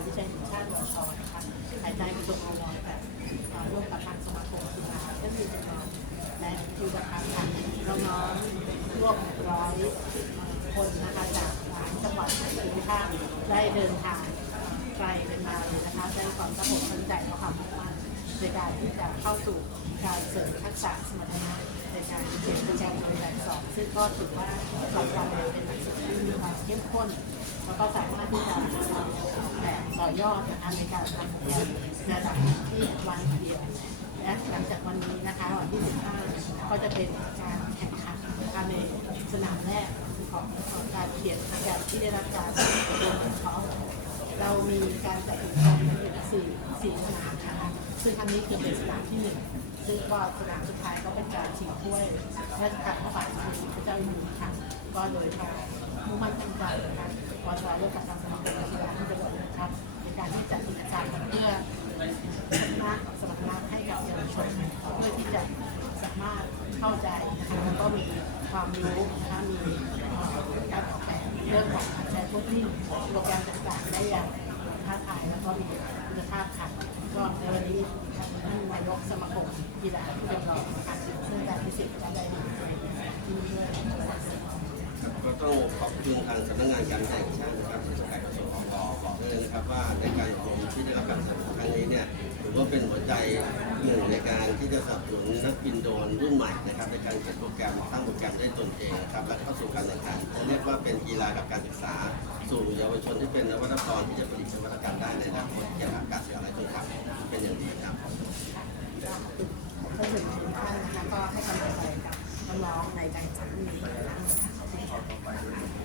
การวิจัยแห่งชาติวชนะคะภายใต้กระทรวงอวแบบเอ่ร่วมกับทางสมาคมกีฬาก็คือจะนอนและคิวบัตรค่ะน้องๆร่วมร้อยคนนะคะจากหลายจังหวัดในภูมิภาคได้เดินทางไกลเป็นมาเลยนะคะได้ความสะอกสนใจและความมุ่งมั่นในการที่จะเข้าสู่การเสริมทักษะสมรรถนะในการเรียนประจำในแบบสองซึ่งก็ถือว่าหลักการเรียนเป็นหลักสูตรที่มีความเข้มข้นแล้วก็สามารถที่จะ อยอดนะคะในการทำเรียนระดับที่วันเดียวและหลังจากวันนี้นะคะวันที่ 15 ก็จะเป็นการแข่งขันในสนามแรกของของการเขียนแบบที่ได้รับการโดยเฉพาะเรามีการจัดกิจกรรมอยู่สี่สี่สนามนะคะซึ่งครั้งนี้คือเป็นสนามที่หนึ่งซึ่งก็สนามสุดท้ายก็เป็นการชิงถ้วยราชทานพระบาทสมเด็จพระเจ้าอยู่หัวค่ะก็โดยทางมุ่งมั่นตั้งใจนะคะวอชร่วมกับทางสมาคมกีฬาที่จังหวัดนะครับ ในการที่จัดกิจกรรมเพื่อพัฒนาสมรรถนะให้กับเยาวชนเพื่อที่จะสามารถเข้าใจนะคะแล้วก็มีความรู้นะคะมีการออกแบบเรื่องของการใช้พวกที่โปรแกรมต่างๆได้อย่างท้าทายแล้วก็มีคุณภาพค่ะก็ในวันนี้ท่านนายกสมาคมกีฬาที่เป็นรองนะคะซึ่งการพิเศษจะได้มาที่นี่ด้วยก็ต้องขอบคุณทางสำนักงานการแห่งชาติ นะครับว่าในการอบรมที่ได้รับการสนับสนุนครั้งนี้เนี่ยถือว่าเป็นหัวใจหนึ่งในการที่จะสนับสนุนนักบินโดรนรุ่นใหม่นะครับในการเขียนโปรแกรมตั้งโปรแกรมได้ตนเองนะครับและเข้าสู่การแข่งขันจะเรียกว่าเป็นกีฬากับการศึกษา สู่เยาวชนที่เป็นนวัตกรที่จะผลิตนวัตกรรมได้ในอนาคตเกี่ยวกับการสื่อสารทุกครับเป็นอย่างดีครับก็ถึงทุกท่านนะคะก็ให้กำลังใจกับน้องๆในการจัดนี้นะคะ